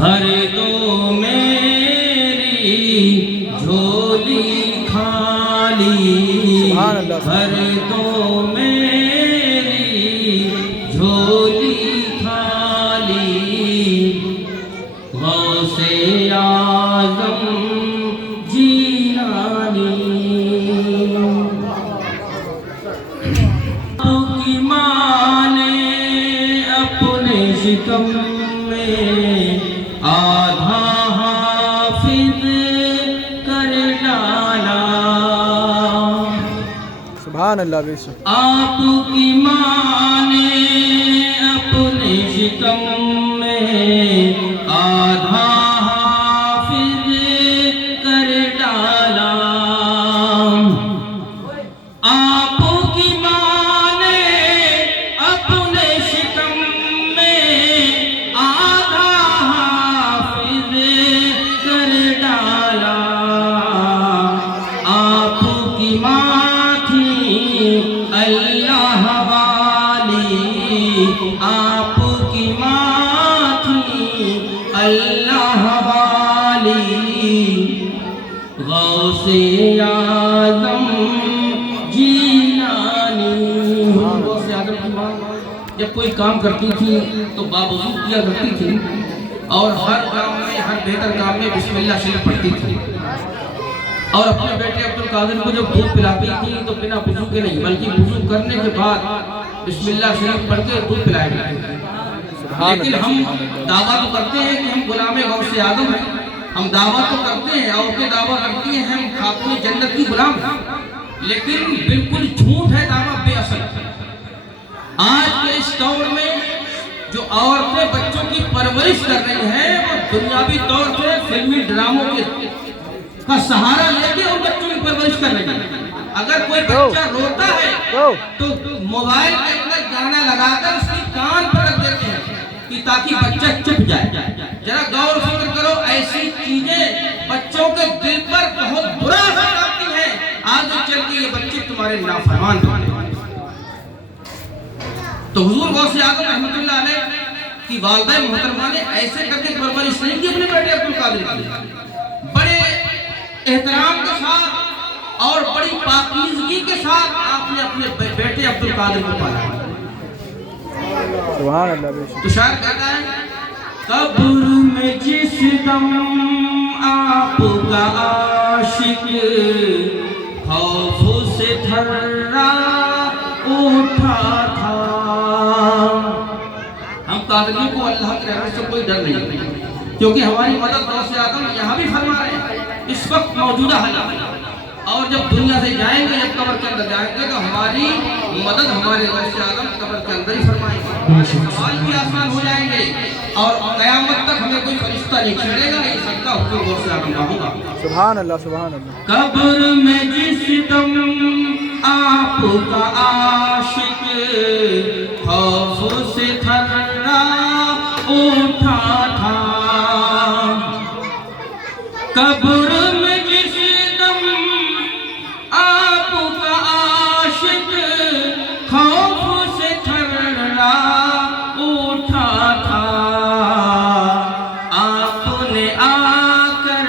بھر دو میری جھولی خالی، بھر دو میری جھولی خالی، غوث اعظم جیلانی۔ آپ کی ماں نے اپنے شکم میں آدھا حافظ کر ڈالا، سبحان اللہ بے شک۔ آپ کی ماں نے اپنے شکم میں آدھا حافظ کر ڈالا، آپ کی ماں نے اپنے شکم میں آدھا حافظ کر ڈالا، آپ کی ماں تھی اللہ والی، آپ کی ماں تھی اللہ والی، غوث اعظم جیلانی۔ غوث اعظم کی ماں جب کوئی کام کرتی تھی تو باوضو کیا کرتی تھی، اور ہر کام میں، ہر بہتر کام میں بسم اللہ شریف پڑھتی تھی، اور اپنے بیٹے عبدالقادر کو جب دودھ پلاتی تھی تو بنا وضو کے نہیں بلکہ وضو کرنے کے بعد بسم اللہ شریف پڑھ کے دودھ پلایا کرتے تھے۔ لیکن ہم دعویٰ تو کرتے ہیں کہ ہم غلام غوث اعظم ہیں، ہم دعویٰ تو کرتے ہیں، عورتیں دعویٰ کرتی ہیں ہم خاتون جنت کی غلام ہیں، لیکن بالکل جھوٹ ہے، دعویٰ بے اصل ہے۔ آج کے اس دور میں جو عورتیں بچوں کی پرورش کر رہی ہیں وہ دنیاوی طور سے فلمی ڈراموں کا سہارا لے کے ان بچوں کی پرورش کر رہی ہیں۔ اگر کوئی بچہ روتا ہے تو موبائل کے اندر گانا لگا کر اس کی کان پر رکھ دیتے ہیں کہ تاکہ بچہ چپ جائے۔ ذرا غور و فکر کرو، ایسی چیزیں بچوں کے دل پر بہت برا اثر ڈالتی ہیں، آگے چل کے یہ بچے تمہارے نافرمان بنے۔ تو حضور غوث اعظم رحمۃ اللہ علیہ کی والدہ محترمہ نے ایسے کر کے پرورش نہیں کی اپنے بیٹے عبدالقادر کی، بڑے احترام کے ساتھ اور بڑی پاکیزگی کے ساتھ آپ نے اپنے بیٹے عبدالقادر کو پالا۔ سبحان اللہ بے شک۔ تو شاعر کہتا ہے، قبر میں جس دم آپ کا عاشق خوف سے تھرا اٹھا تھا۔ ہم قادری کو اللہ کی رحمت سے کوئی ڈر نہیں، کیونکہ ہماری مدد غوث اعظم یہاں بھی فرما رہے ہیں اس وقت موجودہ حالات، اور جب دنیا سے جائیں گے، جب قبر کے اندر جائیں گے تو ہماری مدد ہمارے غوث اعظم قبر کے اندر ہی فرمائیں گے، سوال بھی آسان ہو جائیں گے، اور قیامت تک ہمیں کوئی فرشتہ نہیں چھیڑے گا، یہ سب کا حکم غوث اعظم کا ہوگا۔ سبحان اللہ سبحان اللہ۔ قبر میں جس دم آپ کا عاشق خوف سے تھرا اٹھا تھا، قبر میں جس دم آپ کا عاشق خوف سے تھرا اٹھا تھا، آپ نے آ کر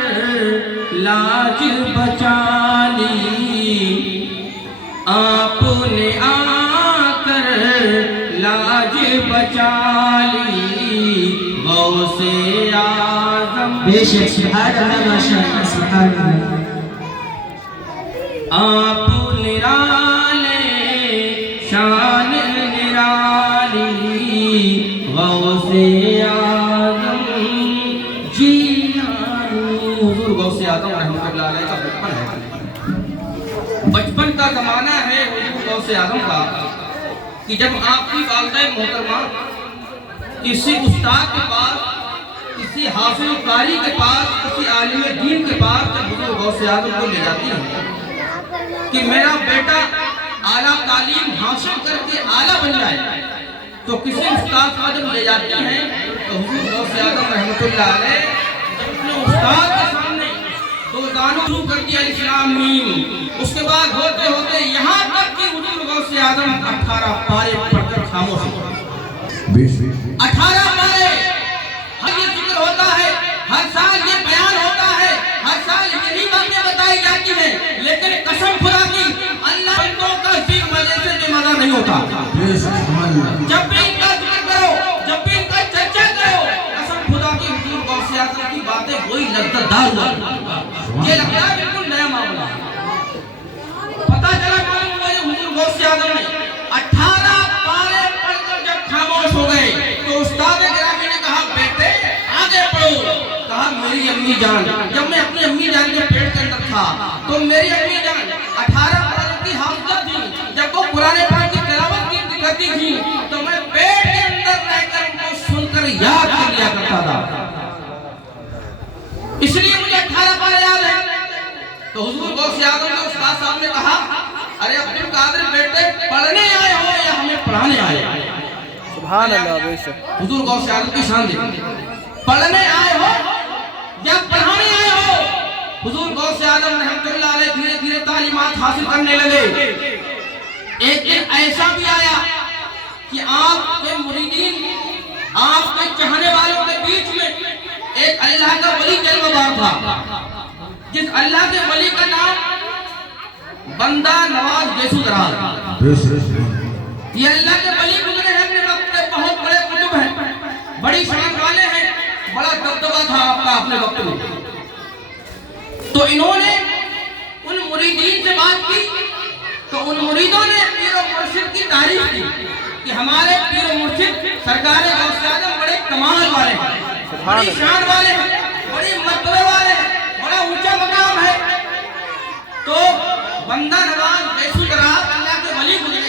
لاج بچا لی، آپ نے آ کر لاج بچا لی، غوث اعظم بے شک سبحان اللہ ماشاء اللہ سبحان اللہ۔ آپ نرالے شان نرالی، غوث اعظم جیلانی۔ حضور غوث اعظم رحمۃ اللہ علیہ کا بچپن ہے، بچپن کا زمانہ ہے حضور غوث اعظم کا، کہ جب آپ کی والدہ محترمہ کسی استاد کے پاس، کسی حافظ قاری کے پاس، کسی عالم دین کے پاس جب حضور غوث اعظم کو لے جاتی ہیں کہ میرا بیٹا اعلیٰ تعلیم حاصل کر کے اعلیٰ بن جائے، تو کسی استاد کو جب لے جاتی ہیں تو حضور غوث اعظم رحمۃ اللہ علیہ جب اپنے استاد کے سامنے دو دانوں شروع کر دیا الف میم، اس کے بعد ہوتے ہوتے یہاں تک کہ حضور غوث اعظم 18 پارے پڑھ کر خاموش ہو گئے۔ 18 پارے، ہر یہ ذکر ہوتا ہے نہیں ہوتا. جب بھی ان کا ذکر کرو, جب بھی ان کا چرچا کرو, قسم خدا کی حضور غوث اعظم کی باتیں وہی لذت دار ہوا. یہ لگتا ہے بالکل نیا معاملہ. پتہ چلا معلوم ہوا یہ حضور غوث اعظم نے 18 پارے پڑھ کر جب خاموش ہو گئے تو استاد گرامی نے کہا بیٹے آگے پڑھو. کہا میری امی جان, جب میں اپنی امی جان کے پیٹ کے اندر تھا تو میری امی جان 18 پارے کی حافظہ تھی. جب وہ قرآن پاک کی تلاوت کرتی تھی تو میں پیٹ کے اندر رہ کر ان کو سن کر یاد کر لیا کرتا تھا, اس لیے مجھے 18 پارے یاد ہے. تو حضور غوث اعظم نے استاد صاحب نے کہا ارے عبد القادر بیٹے پڑھنے آئے ہو یا ہمیں پڑھانے آئے ہو؟ سبحان اللہ بے شک. حضور غوث اعظم کی شان دیکھیں, پڑھنے آئے ہو یا پڑھانے آئے ہو؟ حضور غوث اعظم رحمۃ اللہ علیہ دھیرے دھیرے تعلیمات حاصل کرنے لگے. ایک دن ایسا بھی آیا کہ آپ کے مریدین, آپ کے چاہنے والوں کے بیچ میں ایک اللہ کا ولی جلوہ بار تھا, جس اللہ کے ولی کا نام بندہ نواز یسوع دراز. یہ اللہ کے ولی گزرے ہیں اپنے وقت کے, بہت بڑے قطب ہیں, بڑی شان والے ہیں, بڑا دبدبہ تھا آپ کا اپنے وقت میں. تو انہوں نے ان مریدین سے بات کی تو ان مریدوں نے پیر و مرشد کی تعریف کی کہ ہمارے پیر و مرشد سرکار غوث اعظم بڑے کمال والے ہیں, بڑی شان والے ہیں, بڑی مرتبے والے ہیں, بڑا اونچا مقام ہے. تو بندہ نواز یسوع دراز اللہ کے ولی گزرے